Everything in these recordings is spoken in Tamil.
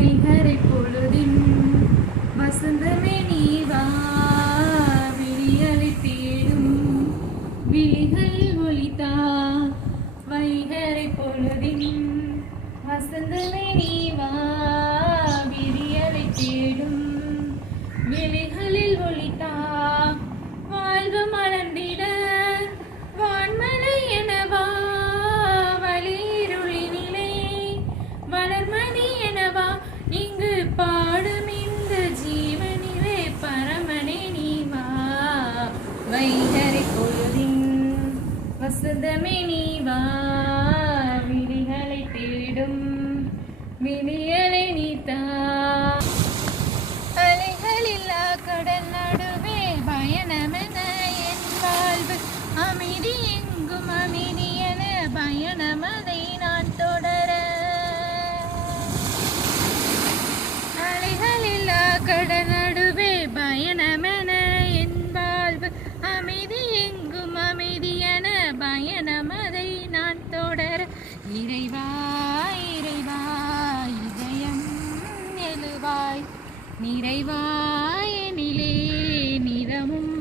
வைகரை பொழுதின் வசந்தமே நீ வா, விழிகளை தேடும் விழிகளில் ஒளிதா. வைகரை பொழுதின் வசந்தமே நீ வா, விழிகளை தேடும் விழிகளில் ஒளிதா. வாழ்வு மலர்ந்திட வான்மலை எனவா, வழியிருளினிலே வளர்மதி எனவா. இங்கு பாடும் இந்த ஜீவனிலே பரமனே நீ வா. வைகரை பொழுதின் வசந்தமே நீ வா, விழிகளை தேடும் விழிகளை நீ தா. அலைகளில்லா கடல் நடுவே பயணமென என் வாழ்வு, அமைதி எங்கும் அமைதி என பயணமதை நான் தொடர. அலைகளில்லா கடல் நடுவே பயணமென என் வாழ்வு, அமைதி எங்கும் அமைதி என பயணமதை நான் தொடர. இறைவா இறைவா இதயம் எழுவாய், நிறைவாய் எனிலே நிறமும்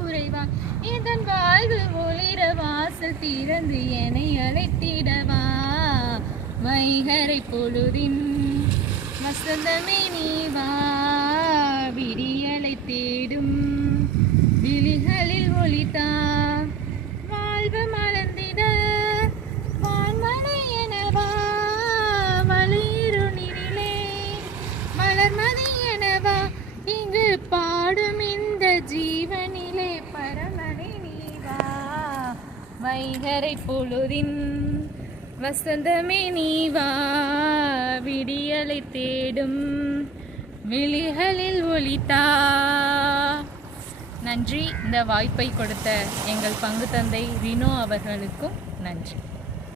உறைவாய். இதன் வாழ்வு ஒளிர வாசல் திறந்து என்னை அழைத்திடவா. வைகரை பொழுதின் வசந்தமே நீ வா, விடியலை தேடும் விழிகளில் ஒளிதா. வாழ்வு மலர்ந்திட வான்மலை எனவா, வழியிருளினிலே வளர்மதி எனவா. இங்கு பாடும் இந்த ஜீவனிலே பரமனே நீ வா. வைகரை பொழுதின் வசந்தமே நீ வா, விடியலை தேடும் விழிகளில் ஒளிதா. நன்றி. இந்த வாய்ப்பை கொடுத்த எங்கள் பங்கு தந்தை ரினோ அவர்களுக்கும் நன்றி.